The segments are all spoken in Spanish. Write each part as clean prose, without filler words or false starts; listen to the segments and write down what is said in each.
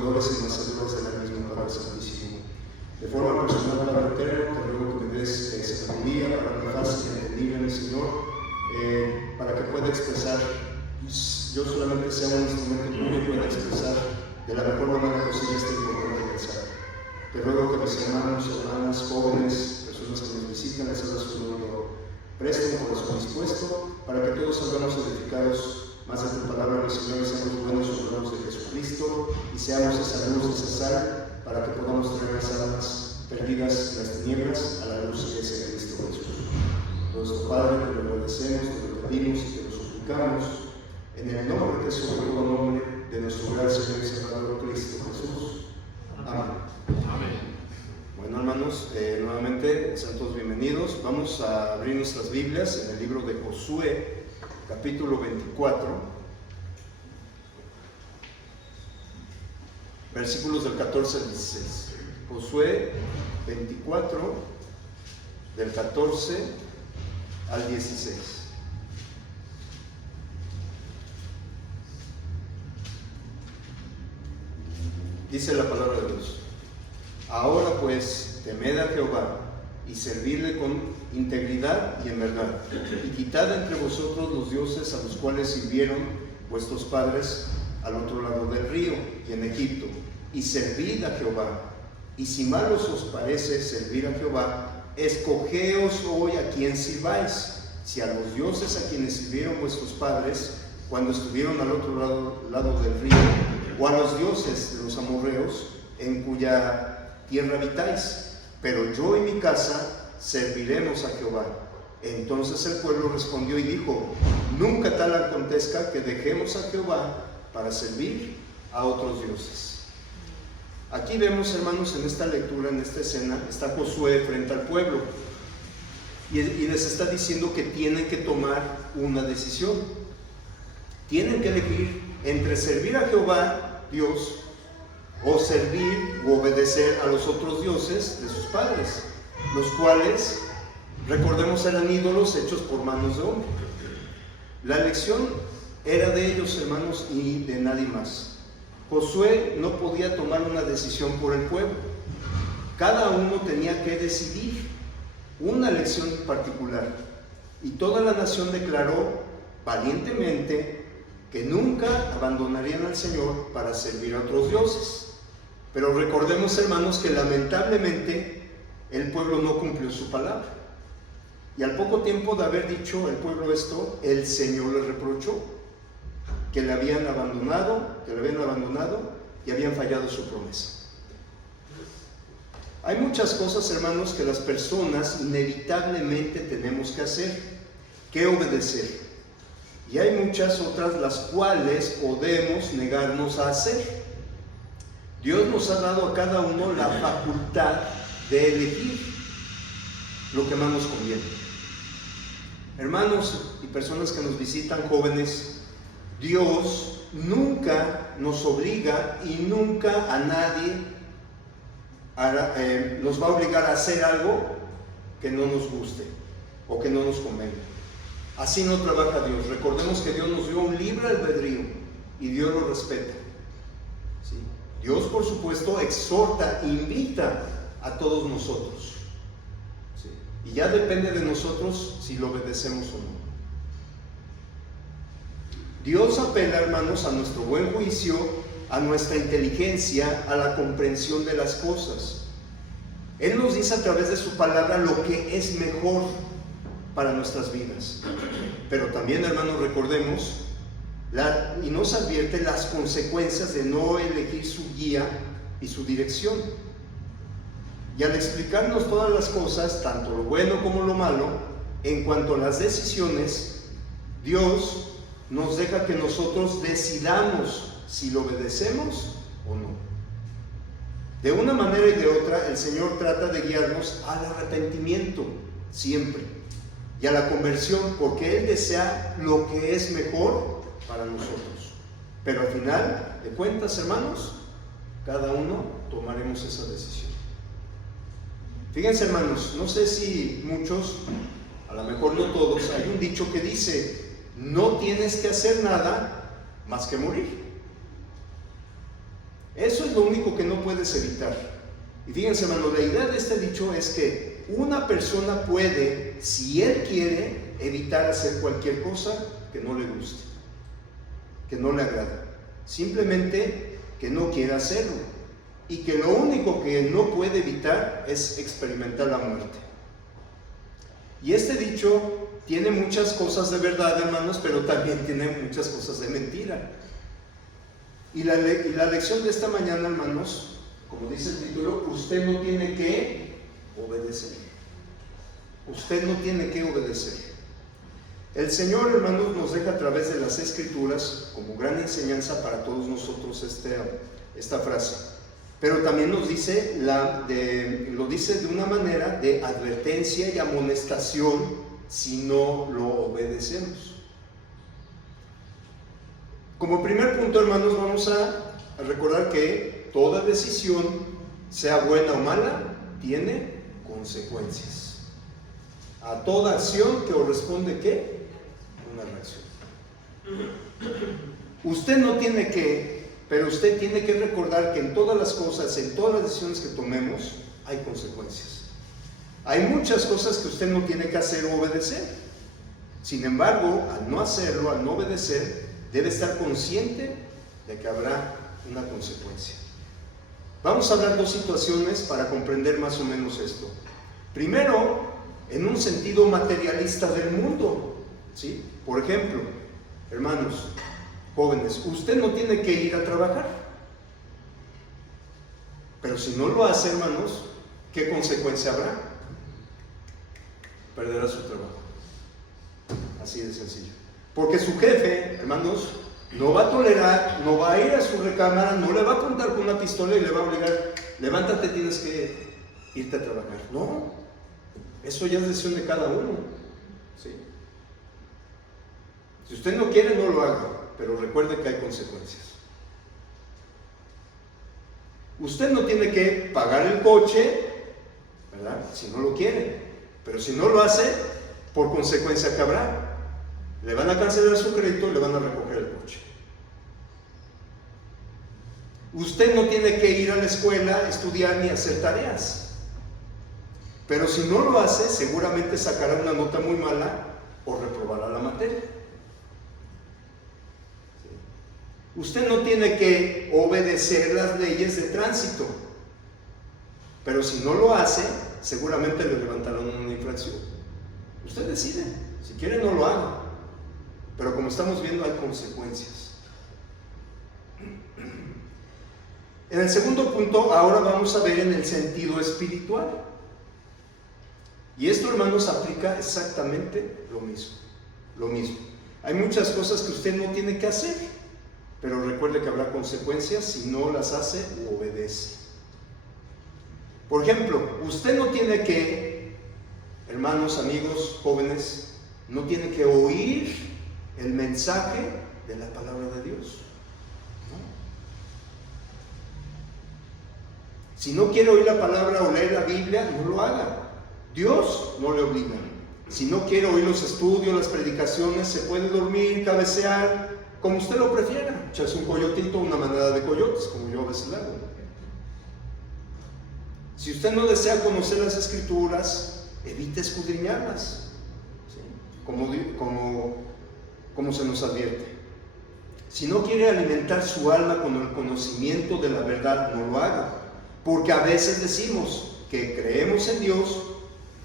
proveedores y hacedores de la misma Padre Santísimo. De forma personal, Padre Eterno, te ruego que me des sabiduría para que fácil y entendible, mi Señor, para que pueda expresar, yo solamente sea un instrumento tuyo y pueda expresar de la mejor manera posible este importante mensaje. Te ruego que mis hermanos, hermanas, jóvenes, personas que nos visitan, les hagas un honor, presten un corazón dispuesto para que todos salgamos edificados más de tu palabra, mi Señor, y seamos buenos soldados de Jesucristo y seamos esa luz, esa sal, para que podamos traer las almas perdidas en las tinieblas a la luz que es en Cristo Jesús. Nuestro Padre, te lo agradecemos, te lo pedimos y te lo suplicamos en el nombre que es sobre todo nombre de nuestro gran Señor y Salvador Cristo Jesús. Amén. Amén. Bueno, hermanos, nuevamente sean todos bienvenidos. Vamos a abrir nuestras Biblias en el libro de Josué, capítulo 24, versículos del 14 al 16. Josué 24, del 14 al 16. Dice la palabra de Dios: Ahora pues, temed a Jehová y servidle con integridad y en verdad, y quitad entre vosotros los dioses a los cuales sirvieron vuestros padres al otro lado del río y en Egipto, y servid a Jehová. Y si mal os parece servir a Jehová, escogeos hoy a quién sirváis, si a los dioses a quienes sirvieron vuestros padres cuando estuvieron al otro lado del río, o a los dioses de los amorreos en cuya tierra habitáis. Pero yo y mi casa serviremos a Jehová. Entonces el pueblo respondió y dijo: nunca tal acontezca que dejemos a Jehová para servir a otros dioses. Aquí vemos, hermanos, en esta lectura, en esta escena, está Josué frente al pueblo y les está diciendo que tienen que tomar una decisión. Tienen que elegir entre servir a Jehová, Dios, o servir o obedecer a los otros dioses de sus padres, los cuales, recordemos, eran ídolos hechos por manos de hombre. La elección era de ellos, hermanos, y de nadie más. Josué no podía tomar una decisión por el pueblo. Cada uno tenía que decidir una elección particular, y toda la nación declaró valientemente que nunca abandonarían al Señor para servir a otros dioses. Pero recordemos, hermanos, que lamentablemente el pueblo no cumplió su palabra. Y al poco tiempo de haber dicho el pueblo esto, el Señor les reprochó que le habían abandonado y habían fallado su promesa. Hay muchas cosas, hermanos, que las personas inevitablemente tenemos que hacer, que obedecer. Y hay muchas otras las cuales podemos negarnos a hacer. Dios nos ha dado a cada uno la facultad de elegir lo que más nos conviene. Hermanos y personas que nos visitan, jóvenes, Dios nunca nos obliga y nunca a nadie nos va a obligar a hacer algo que no nos guste o que no nos convenga. Así no trabaja Dios. Recordemos que Dios nos dio un libre albedrío y Dios lo respeta. ¿Sí? Dios, por supuesto, exhorta, invita a todos nosotros. ¿Sí? Y ya depende de nosotros si lo obedecemos o no. Dios apela, hermanos, a nuestro buen juicio, a nuestra inteligencia, a la comprensión de las cosas. Él nos dice a través de su palabra lo que es mejor para nuestras vidas. Pero también, hermanos, recordemos y nos advierte las consecuencias de no elegir su guía y su dirección. Y al explicarnos todas las cosas, tanto lo bueno como lo malo, en cuanto a las decisiones, Dios nos deja que nosotros decidamos si lo obedecemos o no. De una manera y de otra, el Señor trata de guiarnos al arrepentimiento siempre y a la conversión, porque Él desea lo que es mejor para nosotros. Pero al final de cuentas, hermanos, cada uno tomaremos esa decisión. Fíjense, hermanos, no sé si muchos, a lo mejor no todos, hay un dicho que dice: no tienes que hacer nada más que morir. Eso es lo único que no puedes evitar. Y fíjense, hermano, la idea de este dicho es que una persona puede, si él quiere, evitar hacer cualquier cosa que no le guste, que no le agrade. Simplemente que no quiera hacerlo. Y que lo único que no puede evitar es experimentar la muerte. Y este dicho tiene muchas cosas de verdad, hermanos, pero también tiene muchas cosas de mentira. Y la lección de esta mañana, hermanos, como dice el título, usted no tiene que obedecer. Usted no tiene que obedecer. El Señor, hermanos, nos deja a través de las Escrituras como gran enseñanza para todos nosotros esta frase. Pero también nos dice, lo dice de una manera de advertencia y amonestación si no lo obedecemos. Como primer punto, hermanos, vamos a recordar que toda decisión, sea buena o mala, tiene consecuencias. A toda acción que corresponde, ¿qué? Una reacción. Usted no tiene que, pero usted tiene que recordar que en todas las cosas, en todas las decisiones que tomemos, hay consecuencias. Hay muchas cosas que usted no tiene que hacer o obedecer. Sin embargo, al no hacerlo, al no obedecer, debe estar consciente de que habrá una consecuencia. Vamos a hablar dos situaciones para comprender más o menos esto. Primero, en un sentido materialista del mundo, ¿sí? Por ejemplo, hermanos, jóvenes, usted no tiene que ir a trabajar. Pero si no lo hace, hermanos, ¿qué consecuencia habrá? Perderá su trabajo. Así de sencillo. Porque su jefe, hermanos, no va a tolerar, no va a ir a su recámara, no le va a apuntar con una pistola y le va a obligar, levántate, tienes que irte a trabajar. No, eso ya es decisión de cada uno, ¿sí? Si usted no quiere, no lo haga, pero recuerde que hay consecuencias. Usted no tiene que pagar el coche, ¿verdad? Si no lo quiere, pero si no lo hace, por consecuencia que habrá. Le van a cancelar su crédito y le van a recoger el coche. Usted no tiene que ir a la escuela, estudiar ni hacer tareas. Pero si no lo hace, seguramente sacará una nota muy mala o reprobará la materia. Usted no tiene que obedecer las leyes de tránsito. Pero si no lo hace, seguramente le levantarán una infracción. Usted decide. Si quiere, no lo haga. Pero como estamos viendo, hay consecuencias. En el segundo punto, ahora vamos a ver en el sentido espiritual. Y esto, hermanos, aplica exactamente lo mismo. Lo mismo. Hay muchas cosas que usted no tiene que hacer, pero recuerde que habrá consecuencias si no las hace u obedece. Por ejemplo, usted no tiene que, hermanos, amigos, jóvenes, no tiene que oír el mensaje de la palabra de Dios, ¿no? Si no quiere oír la palabra o leer la Biblia, no lo haga. Dios no le obliga. Si no quiere oír los estudios, las predicaciones, se puede dormir, cabecear, como usted lo prefiera. Echarse un coyotito, una manada de coyotes, como yo a veces lo hago. Si usted no desea conocer las Escrituras, evite escudriñarlas, ¿sí? Como se nos advierte. Si no quiere alimentar su alma con el conocimiento de la verdad, no lo haga. Porque a veces decimos que creemos en Dios,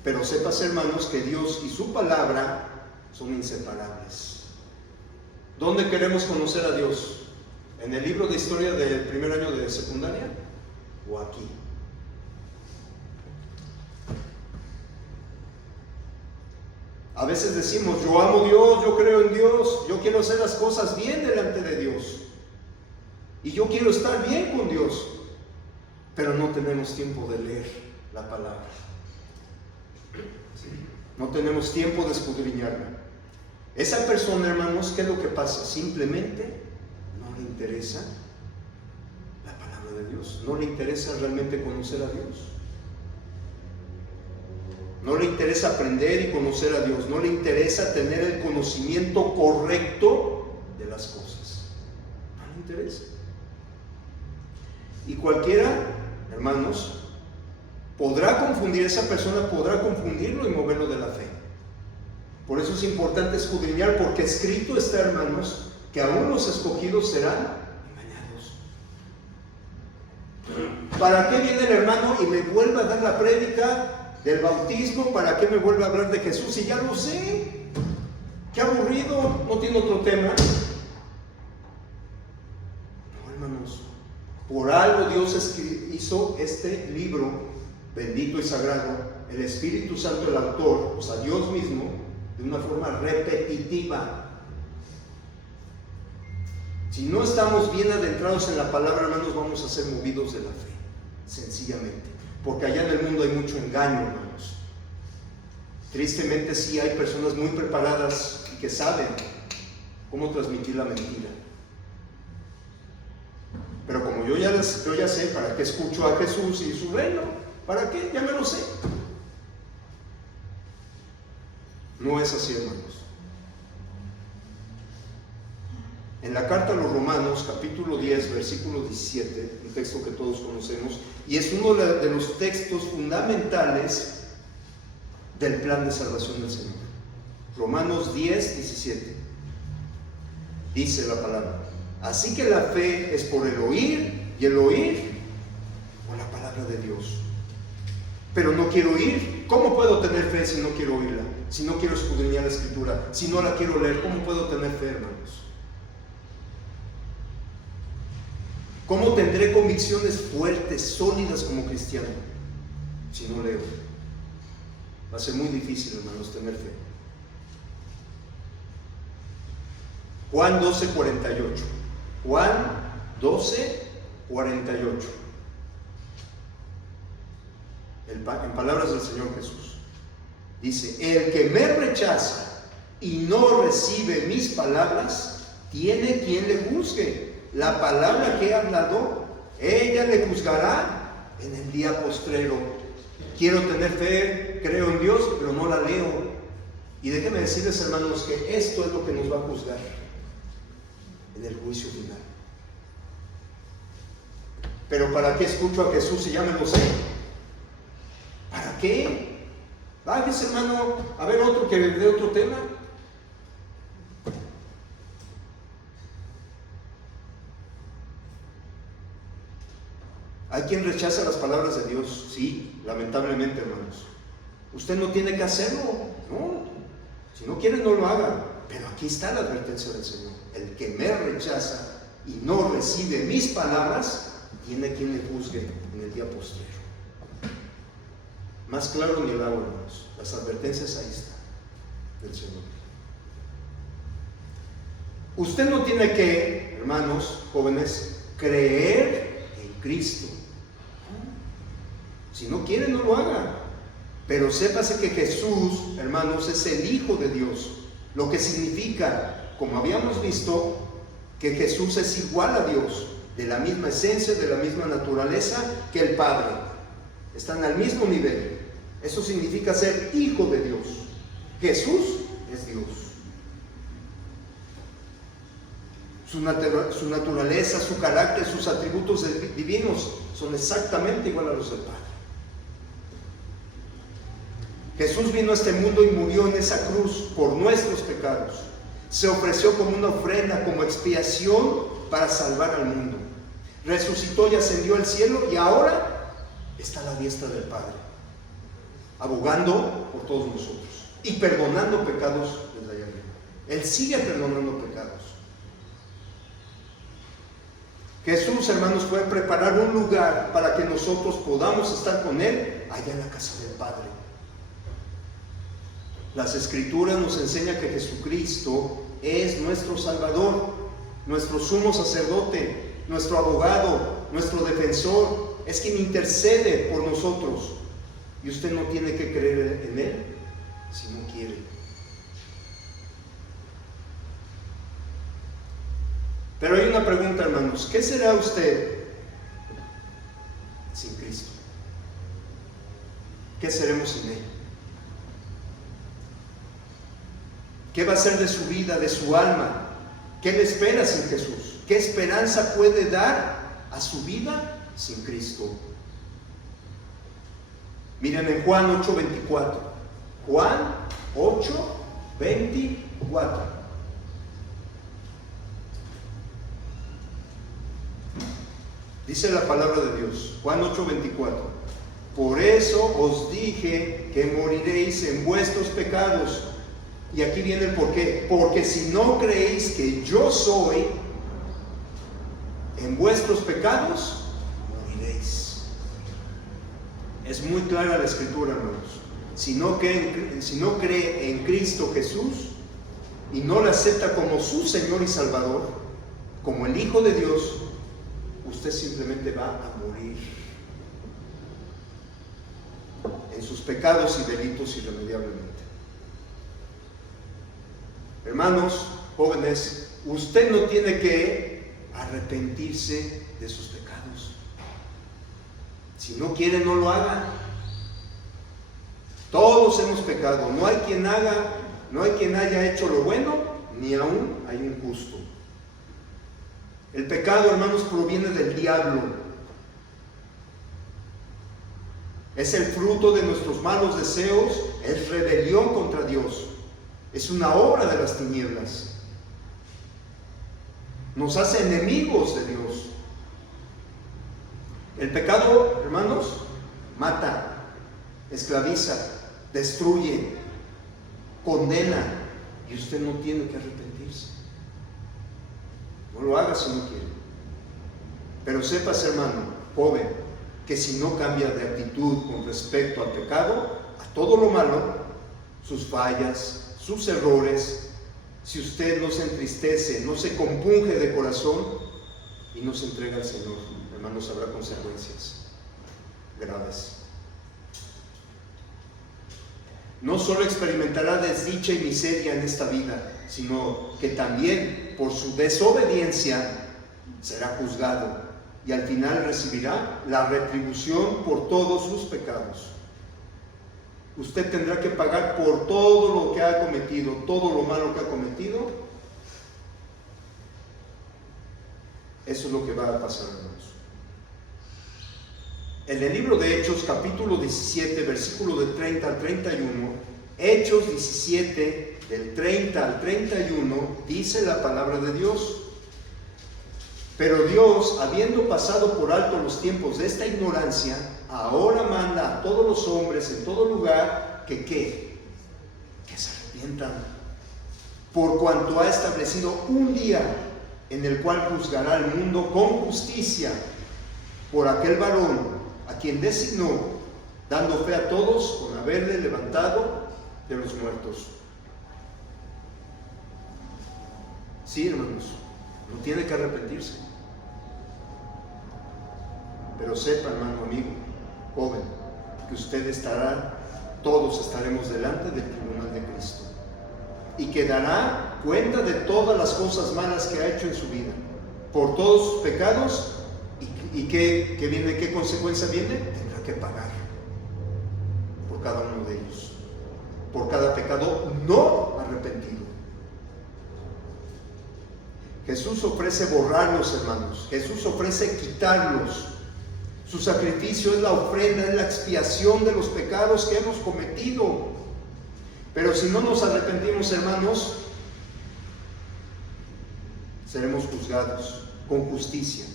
pero sepas, hermanos, que Dios y su palabra son inseparables. ¿Dónde queremos conocer a Dios? ¿En el libro de historia del primer año de secundaria? ¿O aquí? A veces decimos, yo amo a Dios, yo creo en Dios, yo quiero hacer las cosas bien delante de Dios. Y yo quiero estar bien con Dios. Pero no tenemos tiempo de leer la palabra. ¿Sí? No tenemos tiempo de escudriñarla. Esa persona, hermanos, ¿qué es lo que pasa? Simplemente no le interesa la palabra de Dios. No le interesa realmente conocer a Dios. No le interesa aprender y conocer a Dios. No le interesa tener el conocimiento correcto de las cosas. No le interesa. Y cualquiera, hermanos, esa persona podrá confundirlo y moverlo de la fe. Por eso es importante escudriñar, porque escrito está, hermanos, que aún los escogidos serán engañados. ¿Para qué viene el hermano y me vuelve a dar la prédica del bautismo? ¿Para qué me vuelve a hablar de Jesús? Si ya lo sé. Qué aburrido, no tiene otro tema. No, hermanos, por algo Dios hizo este libro bendito y sagrado, el Espíritu Santo, el autor, o sea, Dios mismo, de una forma repetitiva. Si no estamos bien adentrados en la palabra, hermanos, vamos a ser movidos de la fe, sencillamente, porque allá en el mundo hay mucho engaño, hermanos. Tristemente sí hay personas muy preparadas y que saben cómo transmitir la mentira. Pero como yo ya sé para qué escucho a Jesús y su reino, ¿para qué? Ya me lo sé. No es así, hermanos. En la carta a los Romanos, capítulo 10, versículo 17, un texto que todos conocemos, y es uno de los textos fundamentales del plan de salvación del Señor. Romanos 10, 17. Dice la palabra: así que la fe es por el oír, y el oír por la palabra de Dios. Pero no quiero oír. ¿Cómo puedo tener fe si no quiero oírla? Si no quiero escudriñar la Escritura, si no la quiero leer, ¿cómo puedo tener fe, hermanos? ¿Cómo tendré convicciones fuertes, sólidas como cristiano, si no leo? Va a ser muy difícil, hermanos, tener fe. Juan 12, 48. Juan 12, 48. En palabras del Señor Jesús. Dice: el que me rechaza y no recibe mis palabras, tiene quien le juzgue. La palabra que he hablado, ella le juzgará en el día postrero. Quiero tener fe, creo en Dios, pero no la leo. Y déjenme decirles, hermanos, que esto es lo que nos va a juzgar en el juicio final. Pero ¿para qué escucho a Jesús si ya me lo sé? ¿Para qué? Váyase, hermano, a ver otro que dé otro tema. Hay quien rechaza las palabras de Dios, sí, lamentablemente, hermanos. Usted no tiene que hacerlo, no. Si no quiere, no lo haga. Pero aquí está la advertencia del Señor: el que me rechaza y no recibe mis palabras, tiene quien le juzgue en el día postrero. Más claro ni el agua, hermanos. Las advertencias ahí están del Señor. Usted no tiene que, hermanos, jóvenes, creer en Cristo. Si no quiere, no lo haga. Pero sépase que Jesús, hermanos, es el Hijo de Dios. Lo que significa, como habíamos visto, que Jesús es igual a Dios, de la misma esencia, de la misma naturaleza que el Padre. Están al mismo nivel. Eso significa ser hijo de Dios. Jesús es Dios. Su naturaleza, su carácter, sus atributos divinos son exactamente igual a los del Padre. Jesús vino a este mundo y murió en esa cruz por nuestros pecados. Se ofreció como una ofrenda, como expiación para salvar al mundo. Resucitó y ascendió al cielo y ahora está a la diestra del Padre, abogando por todos nosotros y perdonando pecados desde allá arriba. Él sigue perdonando pecados. Jesús, hermanos, fue a preparar un lugar para que nosotros podamos estar con Él allá en la casa del Padre. Las Escrituras nos enseñan que Jesucristo es nuestro Salvador, nuestro sumo sacerdote, nuestro abogado, nuestro defensor. Es quien intercede por nosotros. Y usted no tiene que creer en Él si no quiere. Pero hay una pregunta, hermanos: ¿qué será usted sin Cristo? ¿Qué seremos sin Él? ¿Qué va a ser de su vida, de su alma? ¿Qué le espera sin Jesús? ¿Qué esperanza puede dar a su vida sin Cristo. Miren en Juan 8:24. Juan 8:24. Dice la palabra de Dios, Juan 8:24. Por eso os dije que moriréis en vuestros pecados. Y aquí viene el porqué. Porque si no creéis que yo soy, en vuestros pecados moriréis. Es muy clara la escritura, hermanos. Si no cree en Cristo Jesús y no le acepta como su Señor y Salvador, como el Hijo de Dios, usted simplemente va a morir en sus pecados y delitos irremediablemente. Hermanos, jóvenes, usted no tiene que arrepentirse de sus pecados. Si no quiere, no lo haga. Todos hemos pecado. No hay quien haya hecho lo bueno, ni aún hay un justo. El pecado, hermanos, proviene del diablo. Es el fruto de nuestros malos deseos, es rebelión contra Dios. Es una obra de las tinieblas. Nos hace enemigos de Dios. El pecado, hermanos, mata, esclaviza, destruye, condena, y usted no tiene que arrepentirse. No lo haga si no quiere. Pero sepas, hermano, joven, que si no cambia de actitud con respecto al pecado, a todo lo malo, sus fallas, sus errores, si usted no se entristece, no se compunge de corazón y no se entrega al Señor, hermanos, habrá consecuencias graves. No solo experimentará desdicha y miseria en esta vida, sino que también por su desobediencia será juzgado y al final recibirá la retribución por todos sus pecados. Usted tendrá que pagar por todo lo que ha cometido, todo lo malo que ha cometido. Eso es lo que va a pasar, hermanos. En el libro de Hechos, capítulo 17, versículo del 30 al 31, Hechos 17, del 30 al 31, dice la palabra de Dios: pero Dios, habiendo pasado por alto los tiempos de esta ignorancia, ahora manda a todos los hombres en todo lugar que se arrepientan, por cuanto ha establecido un día en el cual juzgará al mundo con justicia por aquel varón a quien designó, dando fe a todos con haberle levantado de los muertos. Sí, hermanos, no tiene que arrepentirse. Pero sepa, hermano, amigo, joven, que todos estaremos delante del tribunal de Cristo y que dará cuenta de todas las cosas malas que ha hecho en su vida, por todos sus pecados. ¿Y qué consecuencia viene? Tendrá que pagar por cada uno de ellos, por cada pecado no arrepentido. Jesús ofrece borrarlos, hermanos. Jesús ofrece quitarlos. Su sacrificio es la ofrenda, es la expiación de los pecados que hemos cometido. Pero si no nos arrepentimos, hermanos, seremos juzgados con justicia.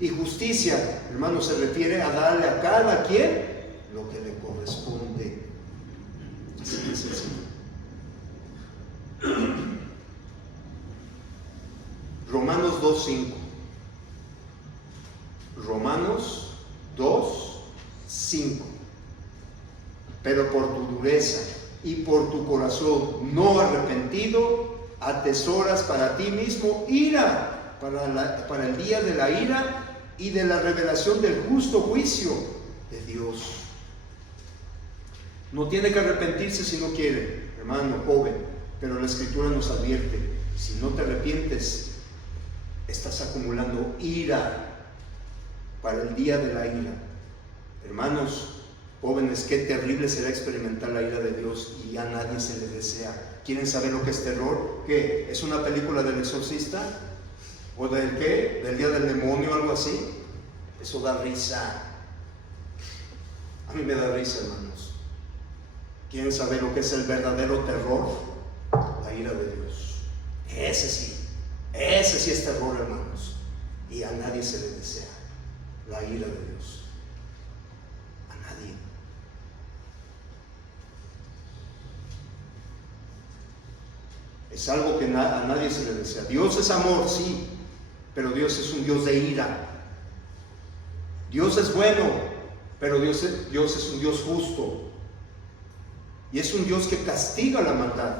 Y justicia, hermanos, se refiere a darle a cada quien lo que le corresponde. Así de sencillo. Romanos 2:5. Romanos 2:5. Pero por tu dureza y por tu corazón no arrepentido, atesoras para ti mismo ira para el día de la ira y de la revelación del justo juicio de Dios. No tiene que arrepentirse si no quiere, hermano, joven, pero la Escritura nos advierte: si no te arrepientes, estás acumulando ira para el día de la ira. Hermanos, jóvenes, qué terrible será experimentar la ira de Dios, y a nadie se le desea. ¿Quieren saber lo que es terror? ¿Qué? ¿Es una película del exorcista? ¿O del qué? ¿Del día del demonio o algo así? Eso da risa. A mí me da risa, hermanos. ¿Quieren saber lo que es el verdadero terror? La ira de Dios. Ese sí es terror, hermanos. Y a nadie se le desea la ira de Dios. A nadie. Es algo que a nadie se le desea. Dios es amor, sí, pero Dios es un Dios de ira. Dios es bueno, pero Dios es un Dios justo. Y es un Dios que castiga la maldad,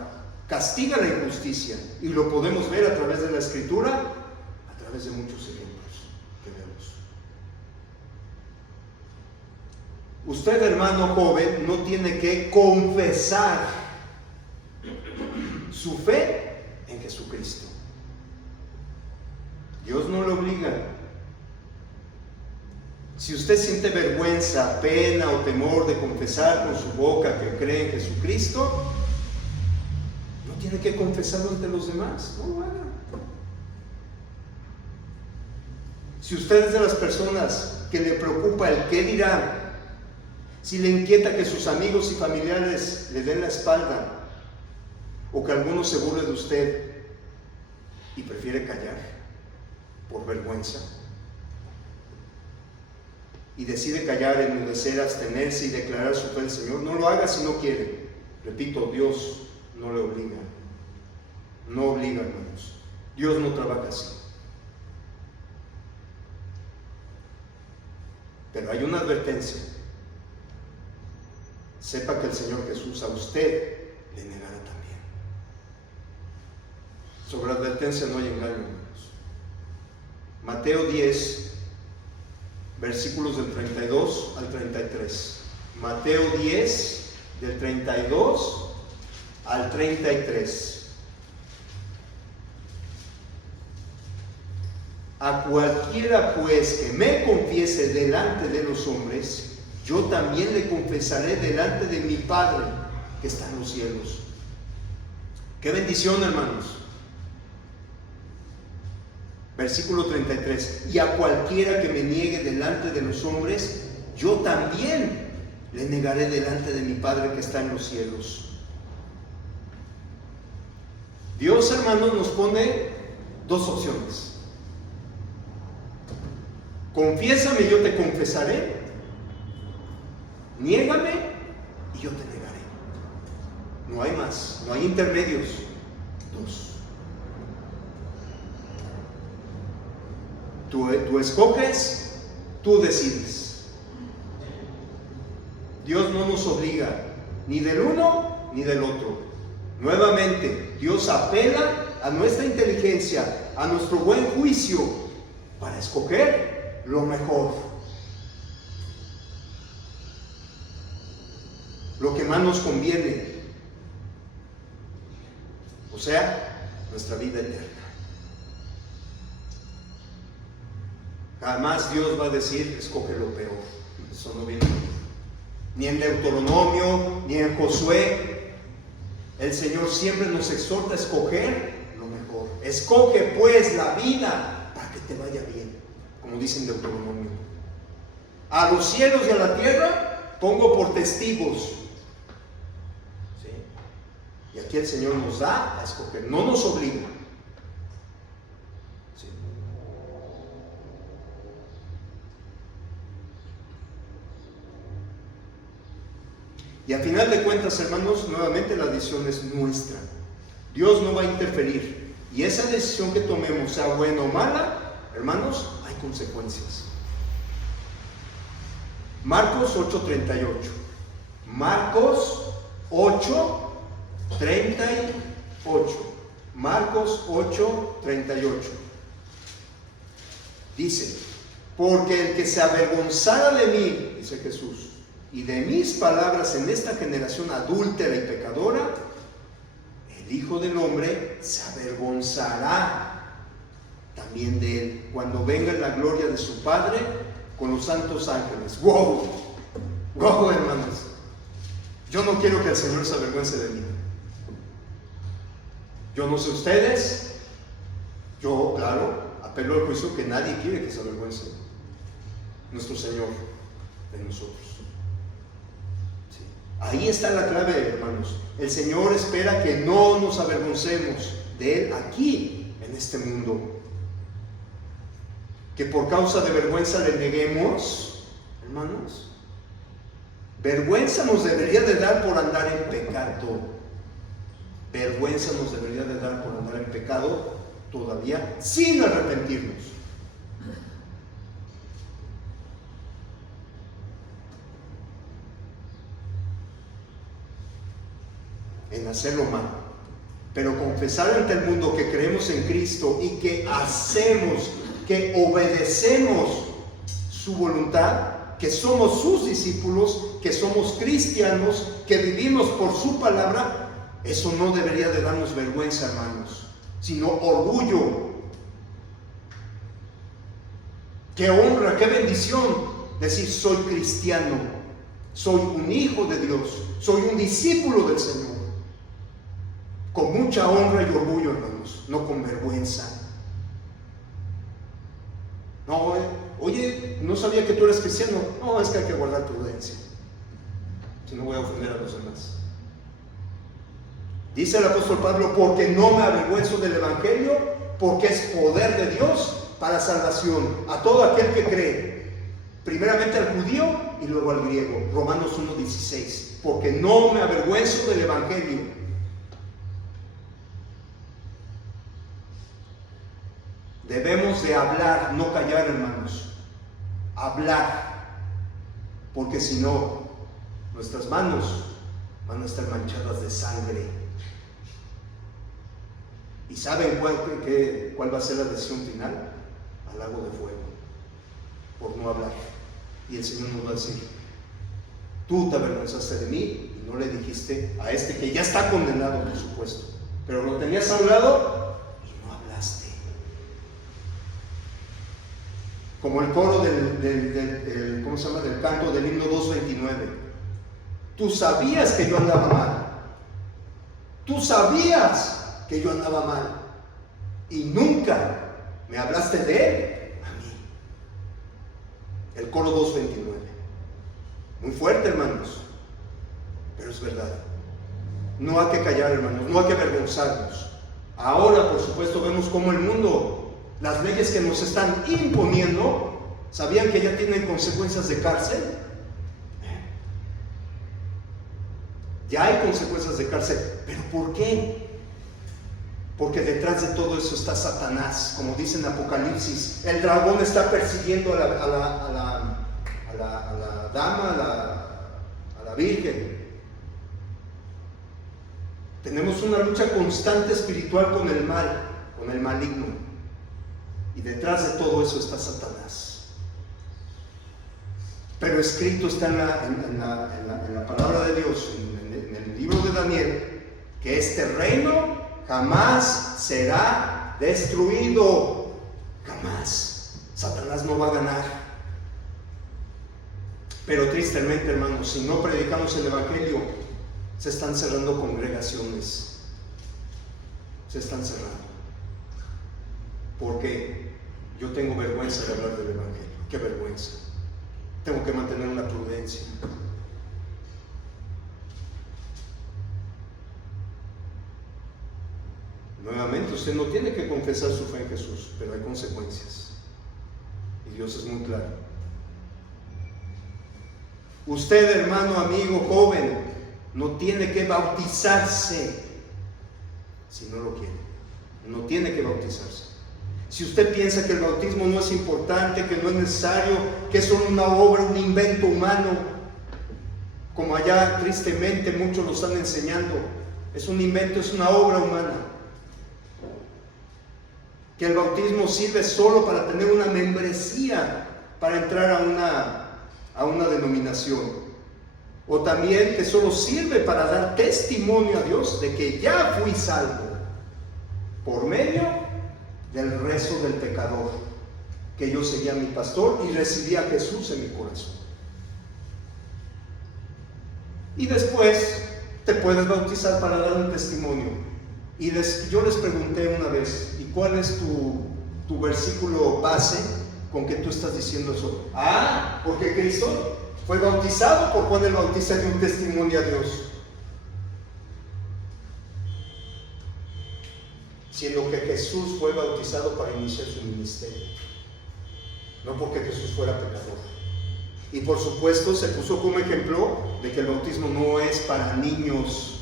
castiga la injusticia. Y lo podemos ver a través de la Escritura, a través de muchos ejemplos que vemos. Usted, hermano joven, no tiene que confesar su fe en Jesucristo. Dios no lo obliga. Si usted siente vergüenza, pena o temor de confesar con su boca que cree en Jesucristo, no tiene que confesarlo ante los demás. No lo haga. Si usted es de las personas que le preocupa el qué dirán, si le inquieta que sus amigos y familiares le den la espalda, o que alguno se burle de usted y prefiere callar por vergüenza, y decide callar, enmudecer, abstenerse y declarar su fe al Señor, no lo haga si no quiere. Repito, Dios no le obliga. No obliga, hermanos. Dios no trabaja así. Pero hay una advertencia. Sepa que el Señor Jesús a usted le negará también. Sobre la advertencia no hay engaño, hermanos. Mateo 10, versículos del 32 al 33. Mateo 10, del 32 al 33. A cualquiera pues que me confiese delante de los hombres, yo también le confesaré delante de mi Padre que está en los cielos. ¡Qué bendición, hermanos! Versículo 33. Y a cualquiera que me niegue delante de los hombres, yo también le negaré delante de mi Padre que está en los cielos. Dios, hermanos, nos pone dos opciones. Confiésame y yo te confesaré. Niégame y yo te negaré. No hay más, no hay intermedios. Dos. Tú escoges, tú decides. Dios no nos obliga ni del uno ni del otro. Nuevamente, Dios apela a nuestra inteligencia, a nuestro buen juicio, para escoger lo mejor, lo que más nos conviene, o sea, nuestra vida eterna. Jamás Dios va a decir, escoge lo peor. Eso no viene ni en Deuteronomio, ni en Josué. El Señor siempre nos exhorta a escoger lo mejor. Escoge pues la vida para que te vaya bien, como dice en Deuteronomio. A los cielos y a la tierra pongo por testigos. ¿Sí? Y aquí el Señor nos da a escoger, no nos obliga. ¿Sí? Y a final de cuentas, hermanos, nuevamente la decisión es nuestra. Dios no va a interferir. Y esa decisión que tomemos, sea buena o mala, hermanos, hay consecuencias. Marcos 8:38. Marcos 8:38. Marcos 8:38. Dice, porque el que se avergonzara de mí, dice Jesús, y de mis palabras en esta generación adúltera y pecadora, el Hijo del Hombre se avergonzará también de él cuando venga en la gloria de su Padre con los santos ángeles. ¡Wow! ¡Wow, hermanos! Yo no quiero que el Señor se avergüence de mí. Yo no sé ustedes. Yo, claro, apelo al juicio que nadie quiere que se avergüence. nuestro Señor en nosotros. Sí. Ahí está la clave, hermanos. El Señor espera que no nos avergoncemos de Él aquí, en este mundo. Que por causa de vergüenza le neguemos, hermanos. Vergüenza nos debería de dar por andar en pecado. Vergüenza nos debería de dar por andar en pecado todavía sin arrepentirnos. En hacerlo mal. Pero confesar ante el mundo que creemos en Cristo y que hacemos, que obedecemos su voluntad, que somos sus discípulos, que somos cristianos, que vivimos por su palabra, eso no debería de darnos vergüenza, hermanos, sino orgullo. Qué honra, qué bendición decir: soy cristiano, soy un hijo de Dios, soy un discípulo del Señor. Con mucha honra y orgullo, hermanos, no con vergüenza. No, oye, no sabía que tú eres cristiano. No, es que hay que guardar prudencia, si no voy a ofender a los demás. Dice el apóstol Pablo: porque no me avergüenzo del evangelio, porque es poder de Dios para salvación a todo aquel que cree, primeramente al judío y luego al griego. Romanos 1:16. Porque no me avergüenzo del evangelio. Debemos de hablar, no callar, hermanos. Hablar, porque si no, nuestras manos van a estar manchadas de sangre. ¿Y saben cuál va a ser la decisión final? Al lago de fuego, por no hablar. Y el Señor nos va a decir: tú te avergonzaste de mí y no le dijiste a este que ya está condenado, por supuesto, pero lo tenías a un lado y no hablaste. Como el coro del canto del himno 229. Tú sabías que yo andaba mal. Tú sabías que yo andaba mal. Y nunca me hablaste de él a mí. El coro 229. Muy fuerte, hermanos. Pero es verdad. No hay que callar, hermanos. No hay que avergonzarnos. Ahora, por supuesto, vemos cómo el mundo, las leyes que nos están imponiendo, ¿sabían que ya tienen consecuencias de cárcel? Ya hay consecuencias de cárcel. ¿Pero por qué? Porque detrás de todo eso está Satanás. Como dice en Apocalipsis, el dragón está persiguiendo a la dama, a la virgen. Tenemos una lucha constante espiritual con el mal, con el maligno. Y detrás de todo eso está Satanás. Pero escrito está en la palabra de Dios, en el libro de Daniel, que este reino jamás será destruido. Jamás. Satanás no va a ganar. Pero tristemente, hermanos, si no predicamos el evangelio, se están cerrando congregaciones. Se están cerrando. Porque yo tengo vergüenza de hablar del evangelio. Qué vergüenza. Tengo que mantener una prudencia. Nuevamente, usted no tiene que confesar su fe en Jesús, pero hay consecuencias. Y Dios es muy claro. Usted, hermano, amigo, joven, no tiene que bautizarse si no lo quiere. No tiene que bautizarse. Si usted piensa que el bautismo no es importante, que no es necesario, que es solo una obra, un invento humano, como allá tristemente muchos lo están enseñando, es un invento, es una obra humana, que el bautismo sirve solo para tener una membresía, para entrar a una denominación, o también que solo sirve para dar testimonio a Dios de que ya fui salvo por medio del rezo del pecador, que yo seguía a mi pastor y recibí a Jesús en mi corazón. Y después te puedes bautizar para dar un testimonio. Y yo les pregunté una vez: ¿y cuál es tu versículo base? con que tú estás diciendo eso? Ah, porque Cristo fue bautizado por Juan el Bautista y dio un testimonio a Dios. Siendo que Jesús fue bautizado para iniciar su ministerio, no porque Jesús fuera pecador. Y por supuesto se puso como ejemplo de que el bautismo no es para niños,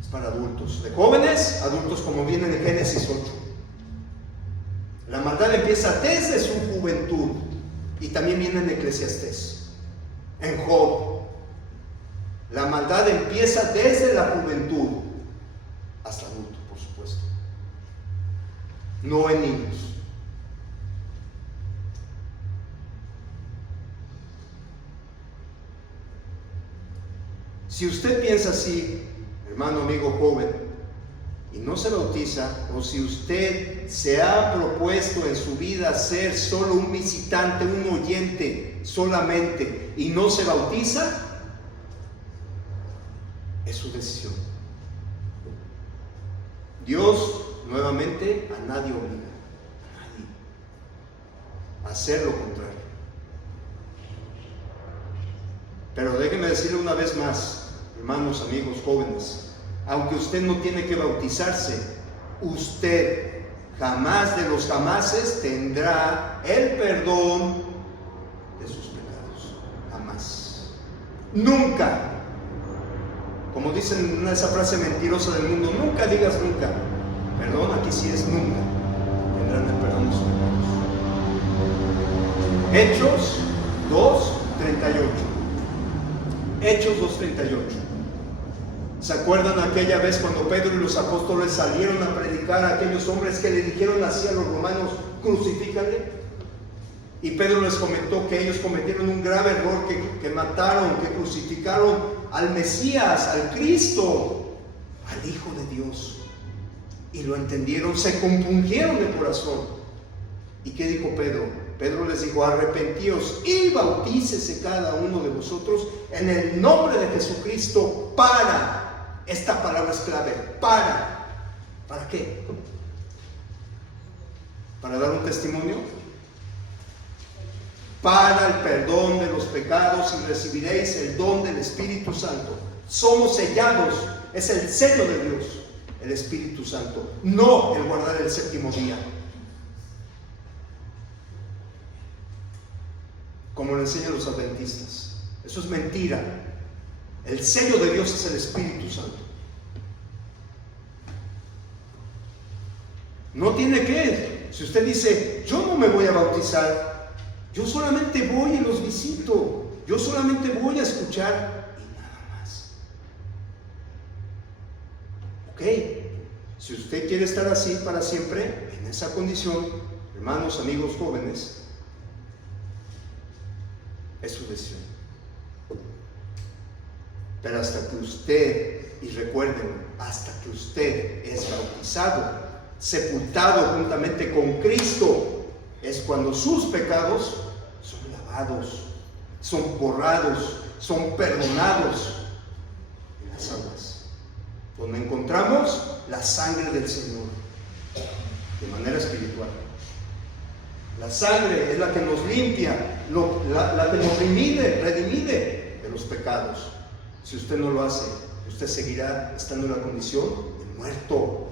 es para adultos, de jóvenes, adultos, como viene en Génesis 8. La maldad empieza desde su juventud, y también viene en Eclesiastés, en Job. La maldad empieza desde la juventud hasta adulto, por supuesto, no en niños. Si usted piensa así, hermano, amigo joven, y no se bautiza, o si usted se ha propuesto en su vida ser solo un visitante, un oyente solamente, y no se bautiza, es su decisión. Dios, nuevamente, a nadie obliga, a nadie, a hacer lo contrario. Pero déjenme decirle una vez más, hermanos, amigos, jóvenes, aunque usted no tiene que bautizarse, usted jamás de los jamases tendrá el perdón de sus pecados. Jamás. Nunca. Como dicen en esa frase mentirosa del mundo, nunca digas nunca. Perdón, aquí sí es nunca. Tendrán el perdón de sus pecados. Hechos 2:38. Hechos 2:38. ¿Se acuerdan aquella vez cuando Pedro y los apóstoles salieron a predicar a aquellos hombres que le dijeron así a los romanos: crucifícale? Y Pedro les comentó que ellos cometieron un grave error, que mataron, que crucificaron al Mesías, al Cristo, al Hijo de Dios. Y lo entendieron, se compungieron de corazón. ¿Y qué dijo Pedro? Pedro les dijo: arrepentíos y bautícese cada uno de vosotros en el nombre de Jesucristo para... Esta palabra es clave. ¿Para qué? ¿Para dar un testimonio? Para el perdón de los pecados, y recibiréis el don del Espíritu Santo. Somos sellados, es el sello de Dios, el Espíritu Santo, no el guardar el séptimo día, como lo enseñan los adventistas. Eso es mentira. El sello de Dios es el Espíritu Santo. No tiene que. Si usted dice: yo no me voy a bautizar, yo solamente voy y los visito, yo solamente voy a escuchar y nada más. Ok, si usted quiere estar así para siempre, en esa condición, hermanos, amigos, jóvenes, es su decisión. Pero hasta que usted, y recuerden, hasta que usted es bautizado, sepultado juntamente con Cristo, es cuando sus pecados son lavados, son borrados, son perdonados en las aguas, donde encontramos la sangre del Señor de manera espiritual. La sangre es la que nos limpia, la que nos redimide de los pecados. Si usted no lo hace, usted seguirá estando en la condición de muerto.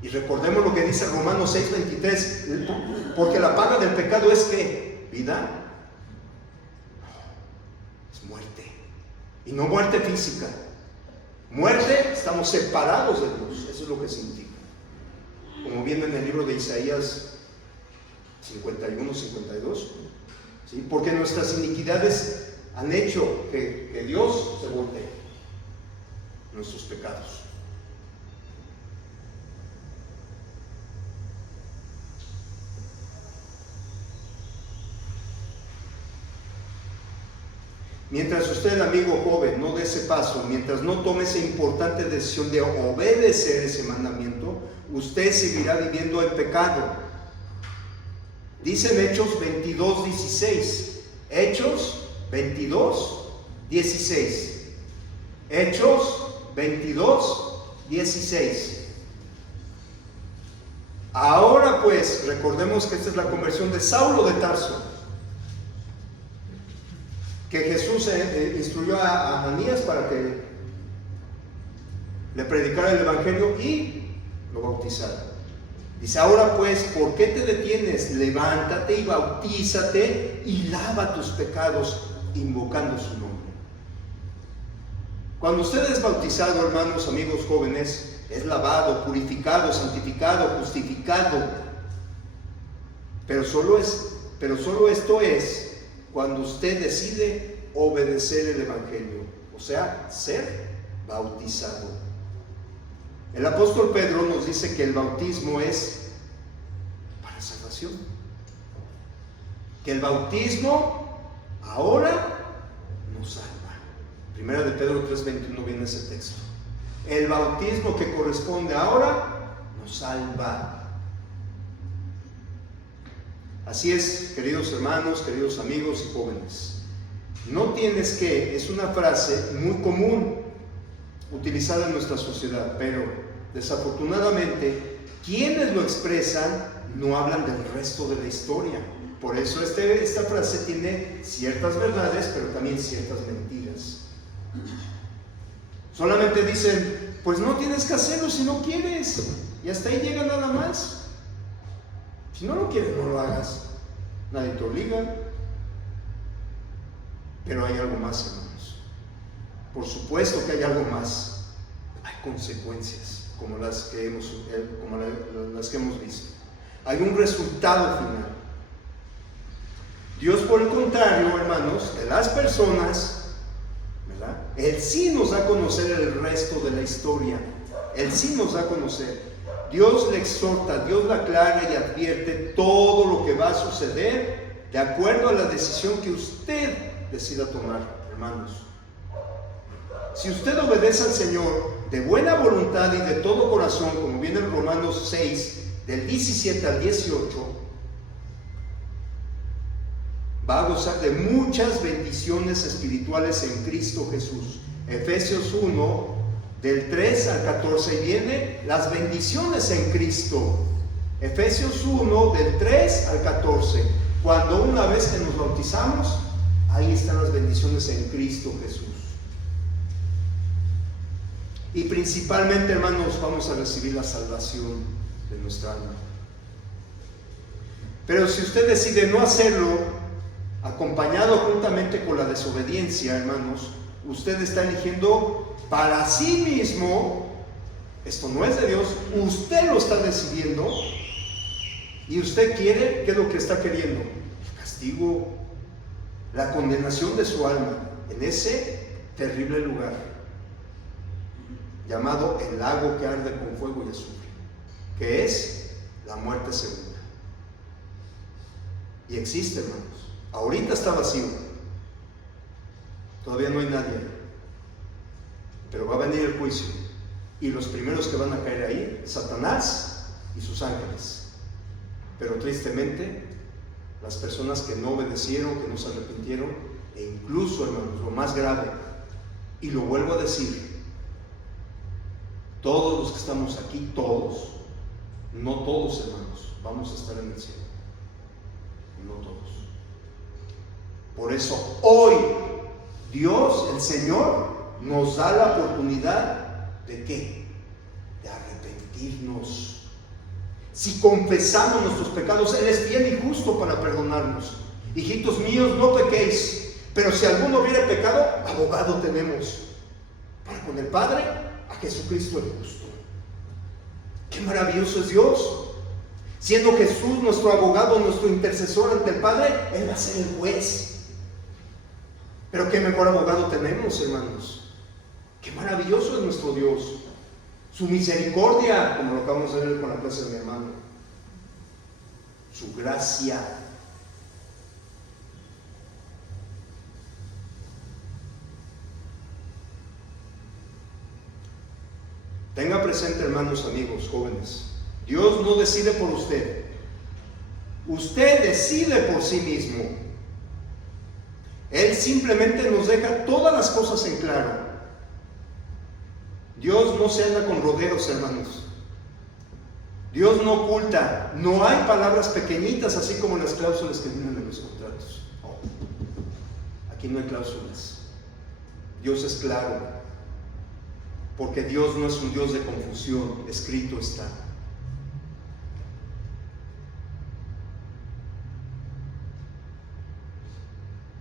Y recordemos lo que dice Romanos 6:23, porque la paga del pecado es ¿qué? ¿Vida? Es muerte. Y no muerte física. Muerte, estamos separados de Dios. Eso es lo que significa. Como viene en el libro de Isaías 51-52, ¿sí? Porque nuestras iniquidades han hecho que Dios se voltee nuestros pecados. Mientras usted, amigo joven, no dé ese paso, mientras no tome esa importante decisión de obedecer ese mandamiento, usted seguirá viviendo en pecado. Dice en Hechos 22:16. Hechos 22:16. Hechos 22:16. Ahora pues, recordemos que esta es la conversión de Saulo de Tarso, que Jesús instruyó a Ananías para que le predicara el Evangelio y lo bautizara. Dice, ahora pues, ¿por qué te detienes? Levántate y bautízate y lava tus pecados invocando su nombre. Cuando usted es bautizado, hermanos, amigos jóvenes, es lavado, purificado, santificado, justificado. Pero solo esto es cuando usted decide obedecer el Evangelio, o sea, ser bautizado. El apóstol Pedro nos dice que el bautismo es para salvación. Que el bautismo ahora nos salva. Primera de Pedro 3:21 viene ese texto. El bautismo que corresponde ahora nos salva. Así es, queridos hermanos, queridos amigos y jóvenes. No tienes que, es una frase muy común utilizada en nuestra sociedad, pero desafortunadamente quienes lo expresan no hablan del resto de la historia. Por eso esta frase tiene ciertas verdades, pero también ciertas mentiras. Solamente dicen, pues no tienes que hacerlo si no quieres, y hasta ahí llega nada más. Si no lo quieres, no lo hagas, nadie te obliga. Pero hay algo más, hermanos. Por supuesto que hay algo más. Hay consecuencias como las que hemos visto. Hay un resultado final. Dios, por el contrario, hermanos, de las personas, ¿verdad? Él sí nos da a conocer el resto de la historia. Él sí nos da a conocer. Dios le exhorta, Dios le aclara y advierte todo lo que va a suceder de acuerdo a la decisión que usted decida tomar, hermanos. Si usted obedece al Señor de buena voluntad y de todo corazón, como viene en Romanos 6, del 17 al 18, va a gozar de muchas bendiciones espirituales en Cristo Jesús. Efesios 1, del 3 al 14, y viene las bendiciones en Cristo. Efesios 1, del 3 al 14. Cuando una vez que nos bautizamos, ahí están las bendiciones en Cristo Jesús. Y principalmente, hermanos, vamos a recibir la salvación de nuestra alma. Pero si usted decide no hacerlo, acompañado juntamente con la desobediencia, hermanos, usted está eligiendo para sí mismo. Esto no es de Dios, usted lo está decidiendo. Y usted quiere, ¿qué es lo que está queriendo? El castigo, la condenación de su alma en ese terrible lugar llamado el lago que arde con fuego y azufre, que es la muerte segunda. Y existe, hermanos. Ahorita está vacío, todavía no hay nadie, pero va a venir el juicio, y los primeros que van a caer ahí, Satanás y sus ángeles. Pero tristemente, las personas que no obedecieron, que no se arrepintieron, e incluso, hermanos, lo más grave, y lo vuelvo a decir, todos los que estamos aquí, todos, no todos, hermanos, vamos a estar en el cielo, no todos. Por eso hoy Dios, el Señor, nos da la oportunidad ¿de qué? De arrepentirnos. Si confesamos nuestros pecados, Él es fiel y justo para perdonarnos. Hijitos míos, no pequéis, pero si alguno hubiere pecado, abogado tenemos para con el Padre, a Jesucristo el justo. Qué maravilloso es Dios. Siendo Jesús nuestro abogado, nuestro intercesor ante el Padre, Él va a ser el juez. Pero qué mejor abogado tenemos, hermanos. Qué maravilloso es nuestro Dios. Su misericordia, como lo acabamos de ver con la clase de mi hermano. Su gracia. Tenga presente, hermanos, amigos, jóvenes, Dios no decide por usted. Usted decide por sí mismo. Él simplemente nos deja todas las cosas en claro. Dios no se anda con rodeos, hermanos. Dios no oculta, no hay palabras pequeñitas así como las cláusulas que vienen en los contratos. No. Aquí no hay cláusulas. Dios es claro, porque Dios no es un Dios de confusión, escrito está.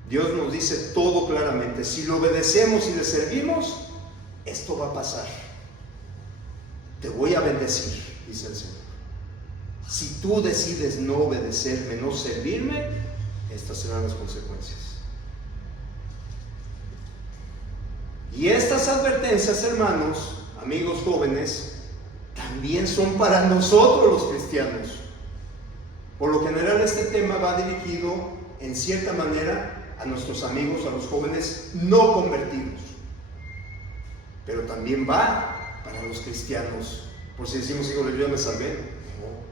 Dios nos dice todo claramente. Si lo obedecemos y le servimos, esto va a pasar. Te voy a bendecir, dice el Señor. Si tú decides no obedecerme, no servirme, estas serán las consecuencias. Y estas advertencias, hermanos, amigos jóvenes, también son para nosotros los cristianos. Por lo general este tema va dirigido en cierta manera a nuestros amigos, a los jóvenes no convertidos, pero también va para los cristianos. Por si decimos, híjole, yo ya me salvé. No.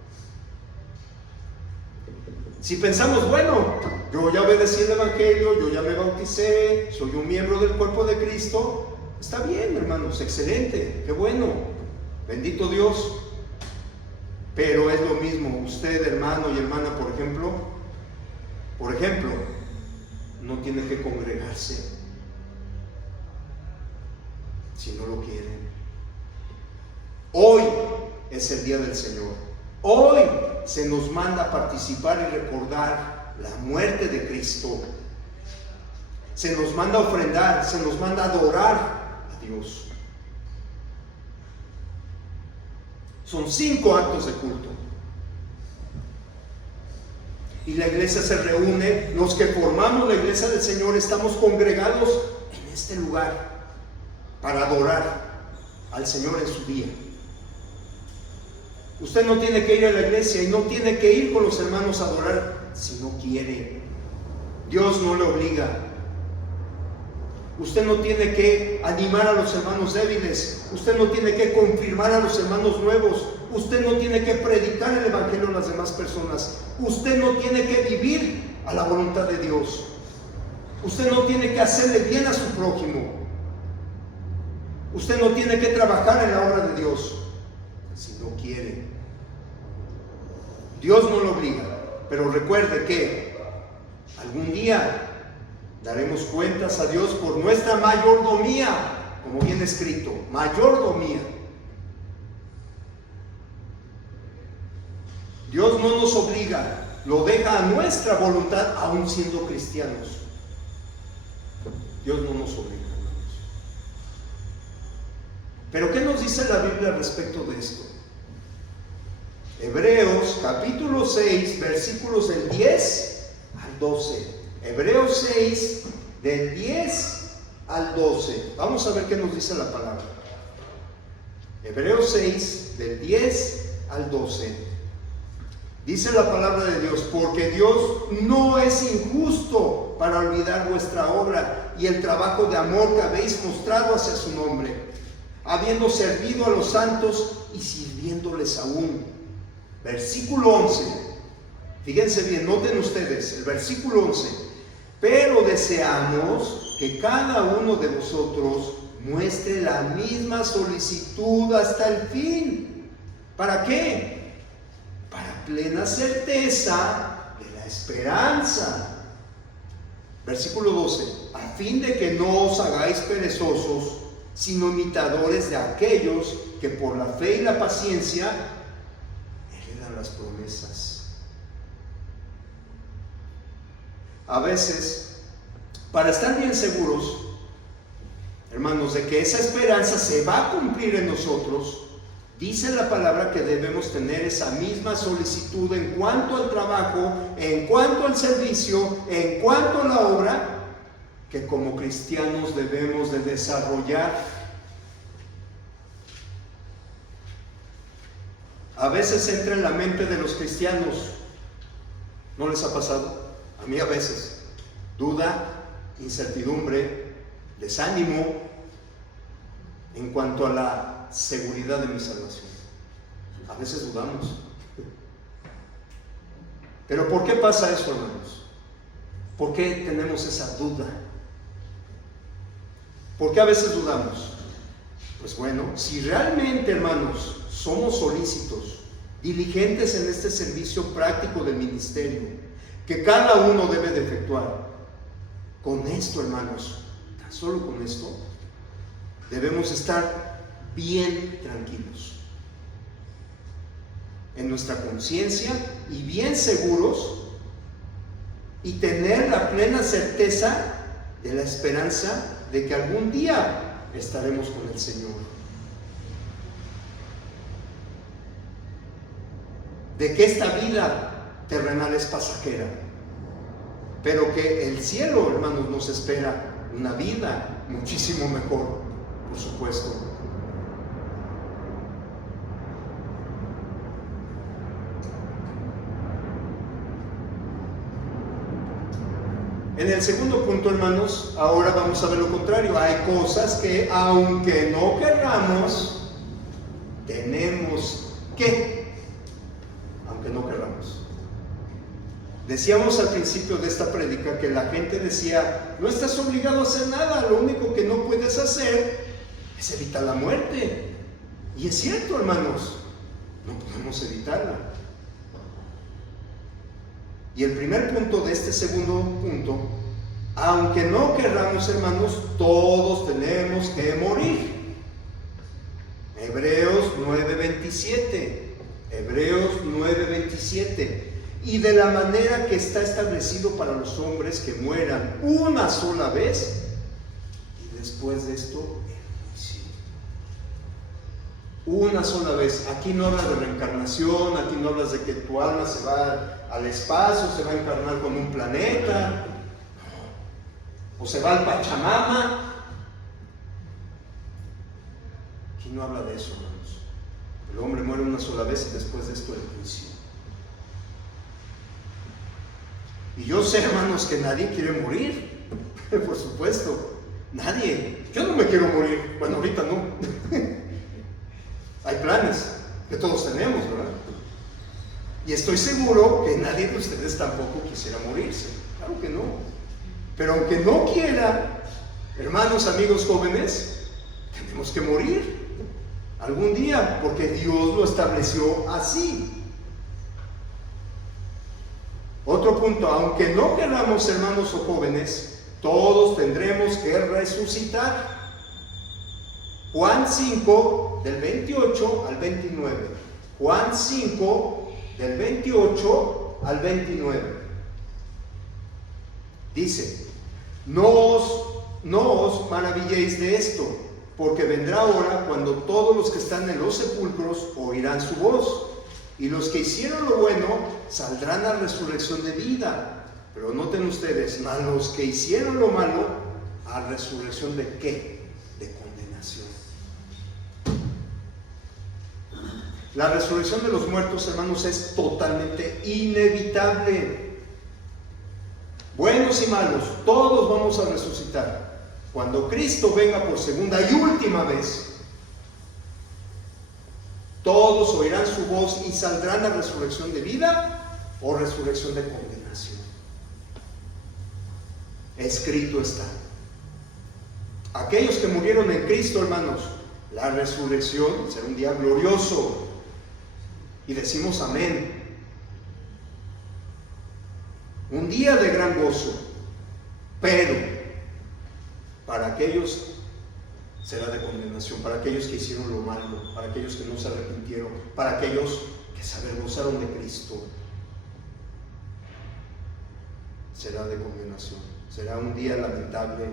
Si pensamos, bueno, yo ya obedecí el Evangelio, yo ya me bauticé, soy un miembro del cuerpo de Cristo, está bien, hermanos, excelente, qué bueno, bendito Dios. Pero es lo mismo, usted, hermano y hermana, por ejemplo, no tiene que congregarse si no lo quieren. Hoy es el día del Señor. Hoy se nos manda a participar y recordar la muerte de Cristo. Se nos manda a ofrendar, se nos manda a adorar a Dios. Son 5 actos de culto. Y la iglesia se reúne, los que formamos la iglesia del Señor estamos congregados en este lugar para adorar al Señor en su día. Usted no tiene que ir a la iglesia y no tiene que ir con los hermanos a adorar si no quiere. Dios no le obliga. Usted no tiene que animar a los hermanos débiles. Usted no tiene que confirmar a los hermanos nuevos. Usted no tiene que predicar el Evangelio a las demás personas. Usted no tiene que vivir a la voluntad de Dios. Usted no tiene que hacerle bien a su prójimo. Usted no tiene que trabajar en la obra de Dios si no quiere. Dios no lo obliga, pero recuerde que algún día daremos cuentas a Dios por nuestra mayordomía, como viene escrito, mayordomía. Dios no nos obliga, lo deja a nuestra voluntad, aún siendo cristianos. Dios no nos obliga, hermanos. Pero ¿qué nos dice la Biblia al respecto de esto? Hebreos capítulo 6, versículos del 10 al 12. Hebreos 6, del 10 al 12. Vamos a ver qué nos dice la palabra. Hebreos 6, del 10 al 12. Dice la palabra de Dios: porque Dios no es injusto para olvidar vuestra obra y el trabajo de amor que habéis mostrado hacia su nombre, habiendo servido a los santos y sirviéndoles aún. Versículo 11. Fíjense bien, noten ustedes el versículo 11. Pero deseamos que cada uno de vosotros muestre la misma solicitud hasta el fin. ¿Para qué? Para plena certeza de la esperanza. Versículo 12. A fin de que no os hagáis perezosos, sino imitadores de aquellos que por la fe y la paciencia heredan las promesas. A veces, para estar bien seguros, hermanos, de que esa esperanza se va a cumplir en nosotros, dice la palabra que debemos tener esa misma solicitud en cuanto al trabajo, en cuanto al servicio, en cuanto a la obra, que como cristianos debemos de desarrollar. A veces entra en la mente de los cristianos, ¿no les ha pasado? A mí a veces, duda, incertidumbre, desánimo en cuanto a la seguridad de mi salvación. A veces dudamos. Pero ¿por qué pasa eso, hermanos? ¿Por qué tenemos esa duda? ¿Por qué a veces dudamos? Pues bueno, si realmente, hermanos, somos solícitos diligentes en este servicio práctico del ministerio, que cada uno debe de efectuar. Con esto, hermanos, tan solo con esto, debemos estar bien tranquilos en nuestra conciencia y bien seguros y tener la plena certeza de la esperanza de que algún día estaremos con el Señor. De que esta vida terrenal es pasajera, pero que el cielo, hermanos, nos espera una vida muchísimo mejor, por supuesto. En el segundo punto, hermanos, ahora vamos a ver lo contrario. Hay cosas que, aunque no querramos, tenemos que, aunque no querramos. Decíamos al principio de esta prédica que la gente decía: no estás obligado a hacer nada, lo único que no puedes hacer es evitar la muerte. Y es cierto, hermanos, no podemos evitarla. Y el primer punto de este segundo punto: aunque no querramos, hermanos, todos tenemos que morir. Hebreos 9:27. Hebreos 9:27. Y de la manera que está establecido para los hombres que mueran una sola vez, y después de esto el juicio. Una sola vez. Aquí no habla de reencarnación, aquí no hablas de que tu alma se va al espacio, se va a encarnar con un planeta, o se va al Pachamama. Aquí no habla de eso, hermanos. El hombre muere una sola vez y después de esto el juicio. Y yo sé, hermanos, que nadie quiere morir, por supuesto, nadie. Yo no me quiero morir, bueno, ahorita no. Hay planes que todos tenemos, ¿verdad? Y estoy seguro que nadie de ustedes tampoco quisiera morirse, claro que no. Pero aunque no quiera, hermanos, amigos jóvenes, tenemos que morir algún día, porque Dios lo estableció así. Otro punto: aunque no queramos, hermanos o jóvenes, todos tendremos que resucitar. Juan 5, del 28 al 29. Juan 5, del 28 al 29. Dice: no os maravilléis de esto, porque vendrá hora cuando todos los que están en los sepulcros oirán su voz, y los que hicieron lo bueno saldrán a resurrección de vida. Pero noten ustedes, mas los que hicieron lo malo, ¿a resurrección de qué? De condenación. La resurrección de los muertos, hermanos, es totalmente inevitable. Buenos y malos, todos vamos a resucitar. Cuando Cristo venga por segunda y última vez, todos oirán su voz y saldrán a resurrección de vida o resurrección de condenación. Escrito está. Aquellos que murieron en Cristo, hermanos, la resurrección será un día glorioso. Y decimos amén. Un día de gran gozo. Pero para aquellos será de condenación, para aquellos que hicieron lo malo, para aquellos que no se arrepintieron, para aquellos que se avergonzaron de Cristo. Será de condenación. Será un día lamentable,